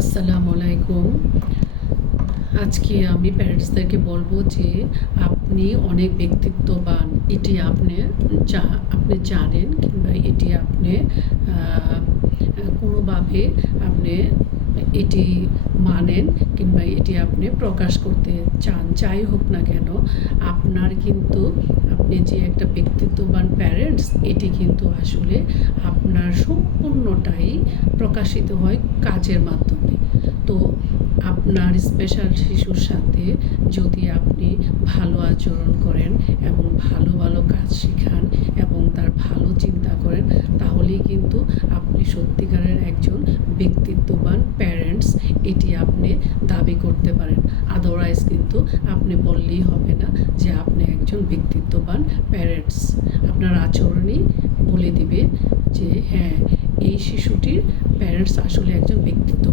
আসসালামু আলাইকুম। আজকে আমি প্যারেন্টসদেরকে বলবো যে আপনি অনেক ব্যক্তিত্ববান। এটি আপনি জানেন, কিংবা এটি আপনি কোনোভাবে আপনি এটি মানেন, কিংবা এটি আপনি প্রকাশ করতে চান। যাই হোক না কেন, আপনার কিন্তু আপনি যে একটা ব্যক্তিত্ববান প্যারেন্টস, এটি কিন্তু আসলে আপনার সম্পূর্ণটাই প্রকাশিত হয় কাজের মাধ্যমে। তো আপনার স্পেশাল শিশুর সাথে যদি আপনি ভালো আচরণ করেন এবং ভালো ভালো কাজ শেখান এবং তার ভালো চিন্তা করেন, তাহলেই কিন্তু আপনি সত্যিকারের একজন ব্যক্তিত্ববান প্যারেন্টস এটি আপনি দাবি করতে পারেন। আদারওয়াইজ কিন্তু আপনি বললেই হবে না যে আপনি একজন ব্যক্তিত্ববান প্যারেন্টস। আপনার আচরণই বলে দিবে যে হ্যাঁ, এই শিশুটির প্যারেন্টস আসলে একজন ব্যক্তিত্ব